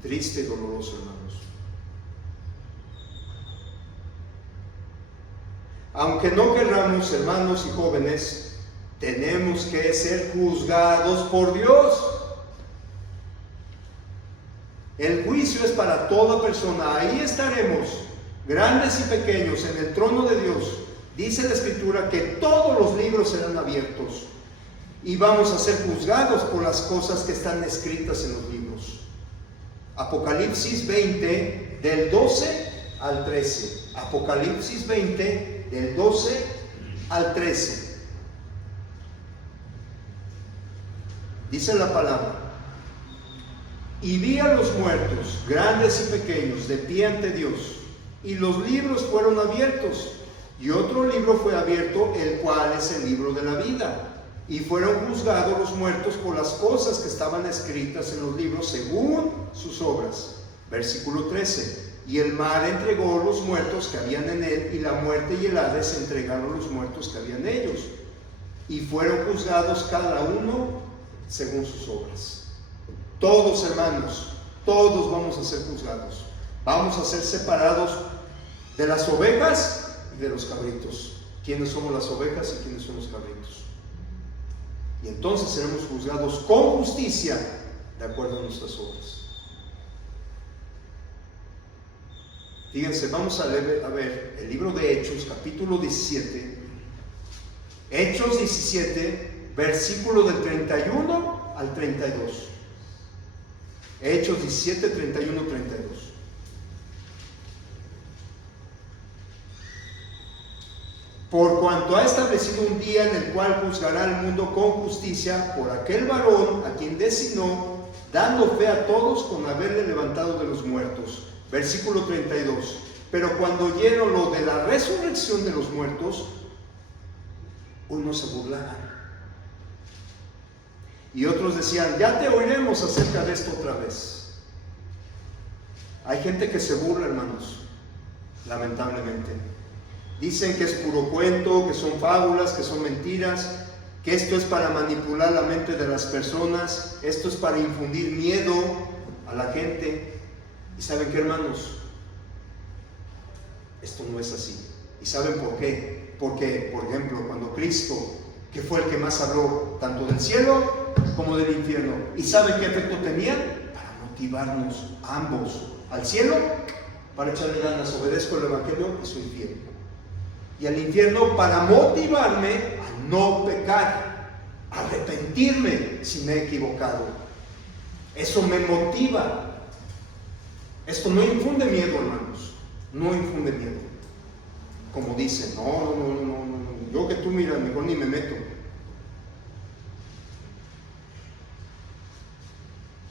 triste y doloroso, hermanos. Aunque no querramos, hermanos y jóvenes, tenemos que ser juzgados por Dios. El juicio es para toda persona. Ahí estaremos, grandes y pequeños, en el trono de Dios. Dice la Escritura que todos los libros serán abiertos y vamos a ser juzgados por las cosas que están escritas en los libros. Apocalipsis 20, del 12 al 13. Apocalipsis 20, del 12 al 13. Dice la palabra: y vi a los muertos, grandes y pequeños, de pie ante Dios, y los libros fueron abiertos, Y otro libro fue abierto, el cual es el libro de la vida. Y fueron juzgados los muertos por las cosas que estaban escritas en los libros según sus obras. Versículo 13. Y el mar entregó los muertos que habían en él, y la muerte y el Hades entregaron los muertos que habían en ellos. Y fueron juzgados cada uno según sus obras. Todos, hermanos, todos vamos a ser juzgados. Vamos a ser separados de las ovejas y de los cabritos. ¿Quiénes somos las ovejas y quiénes son los cabritos? Y entonces seremos juzgados con justicia de acuerdo a nuestras obras. Fíjense, vamos a ver el libro de Hechos, capítulo 17. Hechos 17, versículo del 31 al 32. Hechos 17, 31, 32. Por cuanto ha establecido un día en el cual juzgará al mundo con justicia por aquel varón a quien designó, dando fe a todos con haberle levantado de los muertos. Versículo 32. Pero cuando oyeron lo de la resurrección de los muertos, unos se burlaban. Y otros decían, ya te oiremos acerca de esto otra vez. Hay gente que se burla, hermanos, lamentablemente. Dicen que es puro cuento, que son fábulas, que son mentiras, que esto es para manipular la mente de las personas, esto es para infundir miedo a la gente. ¿Y saben qué, hermanos? Esto no es así. ¿Y saben por qué? Porque, por ejemplo, cuando Cristo, que fue el que más habló tanto del cielo como del infierno, ¿y saben qué efecto tenía? Para motivarnos a ambos, al cielo, para echarle ganas, obedezco el evangelio, y soy fiel. Y al infierno, para motivarme a no pecar, a arrepentirme si me he equivocado. Eso me motiva. Esto no infunde miedo, hermanos, no infunde miedo. Como dicen, no, yo que tú mira, mejor ni me meto.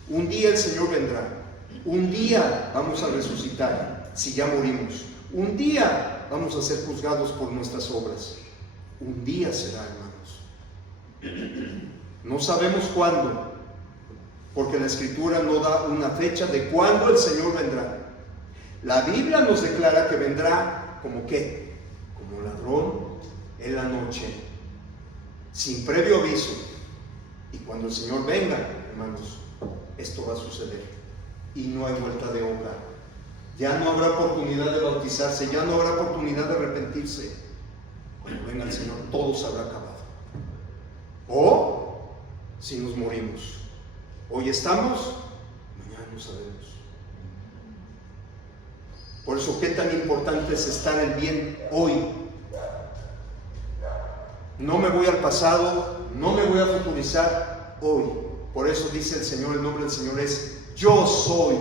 Un día el Señor vendrá, un día vamos a resucitar si ya morimos, un día vamos a ser juzgados por nuestras obras, un día será, hermanos. No sabemos cuándo, porque la Escritura no da una fecha de cuándo el Señor vendrá. La Biblia nos declara que vendrá como ¿qué? Como ladrón en la noche, sin previo aviso. Y cuando el Señor venga, hermanos, esto va a suceder y no hay vuelta de hoja. Ya no habrá oportunidad de bautizarse, ya no habrá oportunidad de arrepentirse. Cuando venga el Señor, todo se habrá acabado. O si nos morimos, hoy estamos, mañana no sabemos. Por eso, qué tan importante es estar el bien hoy. No me voy al pasado, no me voy a futurizar hoy. Por eso dice el Señor, el nombre del Señor es yo soy,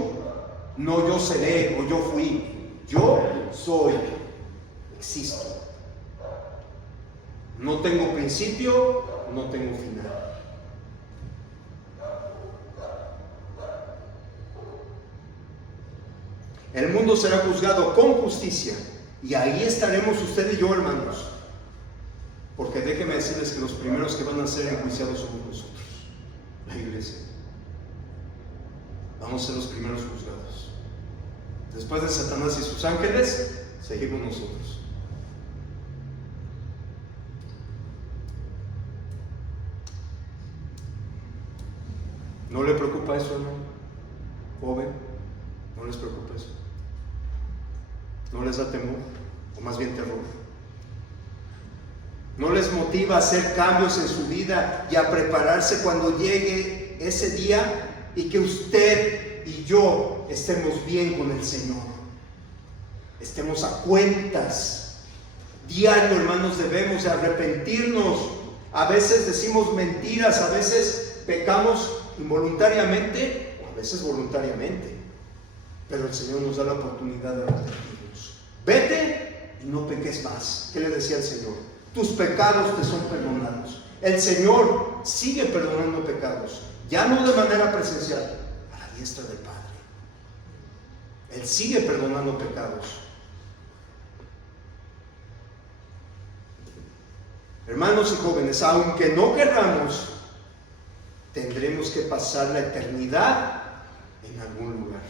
no yo seré o yo fui. Yo soy, existo. No tengo principio, no tengo final. El mundo será juzgado con justicia y ahí estaremos usted y yo, hermanos. Porque déjenme decirles que los primeros que van a ser enjuiciados somos nosotros, la iglesia. Vamos a ser los primeros juzgados. Después de Satanás y sus ángeles, seguimos nosotros. ¿No le preocupa eso, hermano? Joven, ¿no les preocupa eso? ¿No les da temor? O más bien terror. ¿No les motiva a hacer cambios en su vida y a prepararse cuando llegue ese día y que usted y yo estemos bien con el Señor? Estemos a cuentas. Diario, hermanos, debemos de arrepentirnos. A veces decimos mentiras, a veces pecamos involuntariamente o a veces voluntariamente. Pero el Señor nos da la oportunidad de arrepentirnos. Vete y no peques más. ¿Qué le decía el Señor? Tus pecados te son perdonados. El Señor sigue perdonando pecados, ya no de manera presencial, a la diestra del Padre. Él sigue perdonando pecados. Hermanos y jóvenes, aunque no querramos, tendremos que pasar la eternidad en algún lugar.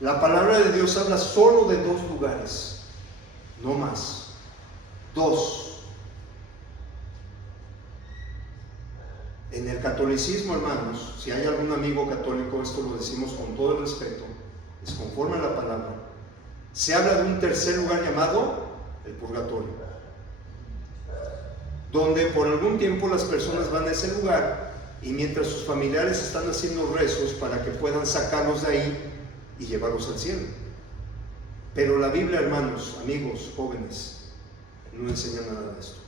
La palabra de Dios habla solo de 2 lugares, no más. 2. En el catolicismo, hermanos, si hay algún amigo católico, esto lo decimos con todo el respeto, es conforme a la palabra, se habla de un tercer lugar llamado el purgatorio, donde por algún tiempo las personas van a ese lugar y mientras sus familiares están haciendo rezos para que puedan sacarlos de ahí y llevarlos al cielo. Pero la Biblia, hermanos, amigos, jóvenes, no enseña nada de esto.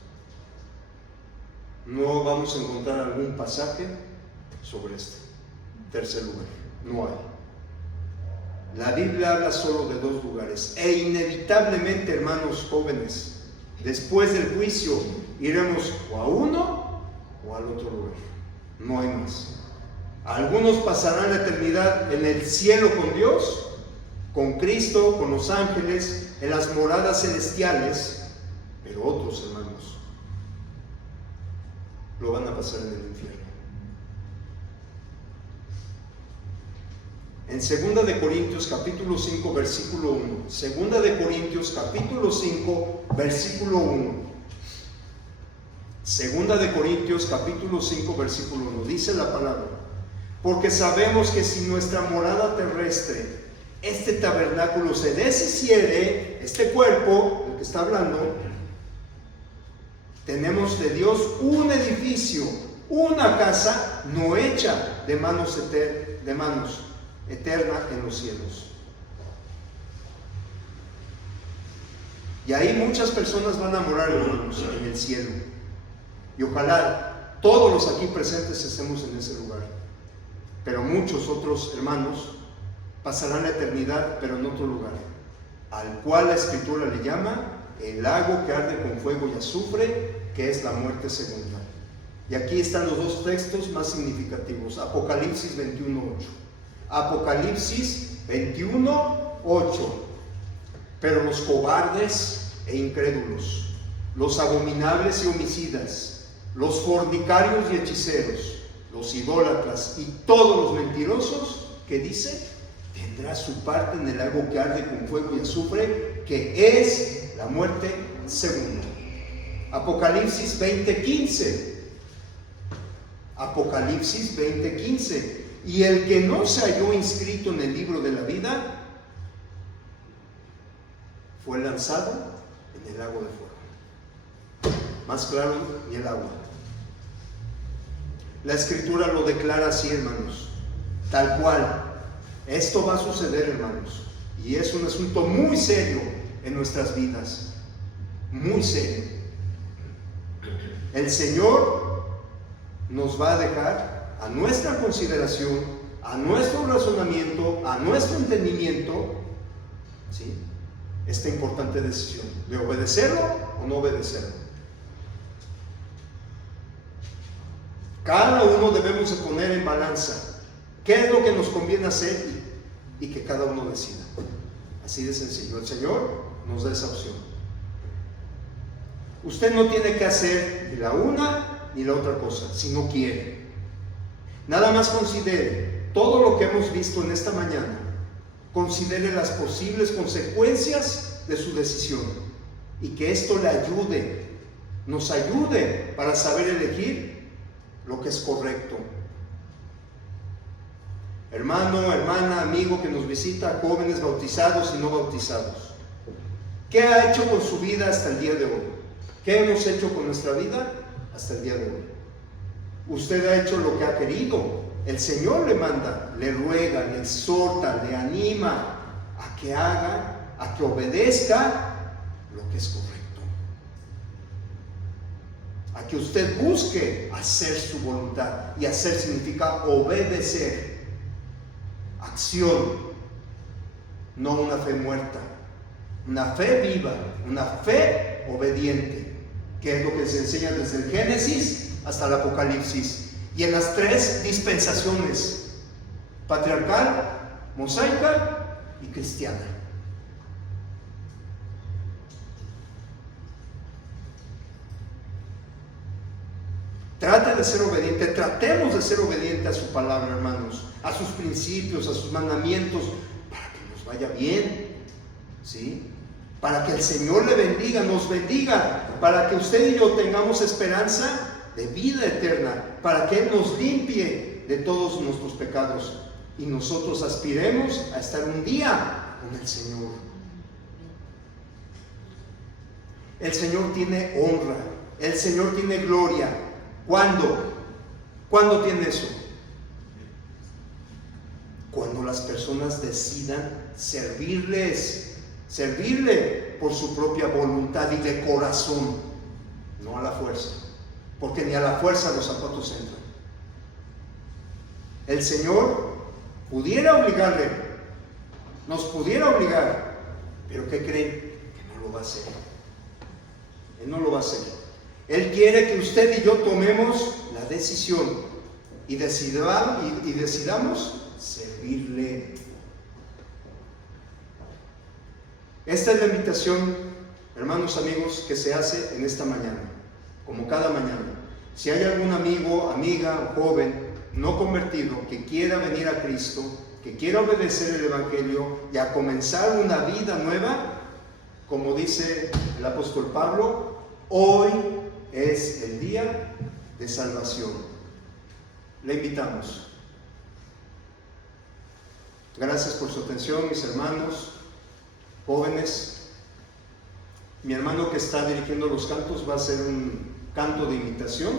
No vamos a encontrar algún pasaje sobre este tercer lugar, no hay. La Biblia habla solo de 2 lugares e inevitablemente, hermanos jóvenes, después del juicio iremos o a uno o al otro lugar, no hay más. Algunos pasarán la eternidad en el cielo con Dios, con Cristo, con los ángeles, en las moradas celestiales, pero otros, hermanos, lo van a pasar en el infierno. En 2 de Corintios capítulo 5 versículo 1, 2 de Corintios capítulo 5 versículo 1, 2 de Corintios capítulo 5 versículo 1, dice la palabra: porque sabemos que si nuestra morada terrestre, este tabernáculo, se deshiciere, este cuerpo del que está hablando, tenemos de Dios un edificio, una casa no hecha de manos, eterna en los cielos. Y ahí muchas personas van a morar, hermanos, en el cielo. Y ojalá todos los aquí presentes estemos en ese lugar. Pero muchos otros hermanos pasarán la eternidad, pero en otro lugar, al cual la Escritura le llama el lago que arde con fuego y azufre, que es la muerte segunda. Y aquí están los 2 textos más significativos: Apocalipsis 21:8. Apocalipsis 21:8. Pero los cobardes e incrédulos, los abominables y homicidas, los fornicarios y hechiceros, los idólatras y todos los mentirosos, ¿qué dice? Tendrá su parte en el lago que arde con fuego y azufre, que es la muerte segunda. Apocalipsis 20:15. Apocalipsis 20:15. Y el que no se halló inscrito en el libro de la vida fue lanzado en el lago de fuego. Más claro, ni el agua. La Escritura lo declara así, hermanos, tal cual. Esto va a suceder, hermanos, y es un asunto muy serio en nuestras vidas, muy serio. El Señor nos va a dejar a nuestra consideración, a nuestro razonamiento, a nuestro entendimiento, ¿sí?, esta importante decisión de obedecerlo o no obedecerlo. Cada uno debemos de poner en balanza qué es lo que nos conviene hacer y que cada uno decida. Así de sencillo. El Señor nos da esa opción. Usted no tiene que hacer ni la una ni la otra cosa si no quiere. Nada más considere todo lo que hemos visto en esta mañana. Considere las posibles consecuencias de su decisión y que esto le ayude, nos ayude para saber elegir lo que es correcto. Hermano, hermana, amigo que nos visita, jóvenes bautizados y no bautizados, ¿qué ha hecho con su vida hasta el día de hoy? ¿Qué hemos hecho con nuestra vida hasta el día de hoy? Usted ha hecho lo que ha querido. El Señor le manda, le ruega, le exhorta, le anima a que haga, a que obedezca lo que es correcto. A que usted busque hacer su voluntad. Y hacer significa obedecer. Acción, no una fe muerta. Una fe viva, una fe obediente, que es lo que se enseña desde el Génesis hasta el Apocalipsis. Y en las 3 dispensaciones: patriarcal, mosaica y cristiana. de ser obediente, tratemos de ser obedientes a su palabra, hermanos, a sus principios, a sus mandamientos, para que nos vaya bien, ¿sí? Para que el Señor le bendiga, nos bendiga, para que usted y yo tengamos esperanza de vida eterna, para que Él nos limpie de todos nuestros pecados y nosotros aspiremos a estar un día con el Señor. El Señor tiene honra, el Señor tiene gloria. ¿Cuándo? ¿Cuándo tiene eso? Cuando las personas decidan servirle por su propia voluntad y de corazón, no a la fuerza, porque ni a la fuerza los zapatos entran. El Señor pudiera obligarle, nos pudiera obligar, pero ¿qué creen? Que no lo va a hacer. Él no lo va a hacer. Él quiere que usted y yo tomemos la decisión y decidamos servirle. Esta es la invitación, hermanos, amigos, que se hace en esta mañana, como cada mañana. Si hay algún amigo, amiga, joven no convertido que quiera venir a Cristo, que quiera obedecer el Evangelio y a comenzar una vida nueva, como dice el apóstol Pablo, hoy es el día de salvación. Le invitamos. Gracias por su atención, mis hermanos, jóvenes. Mi hermano que está dirigiendo los cantos va a hacer un canto de invitación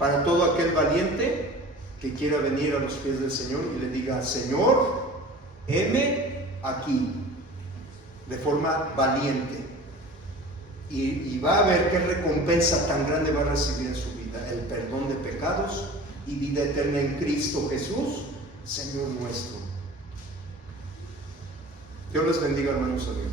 para todo aquel valiente que quiera venir a los pies del Señor y le diga: Señor, heme aquí, de forma valiente. Y va a ver qué recompensa tan grande va a recibir en su vida: el perdón de pecados y vida eterna en Cristo Jesús, Señor nuestro. Dios les bendiga, hermanos amigos.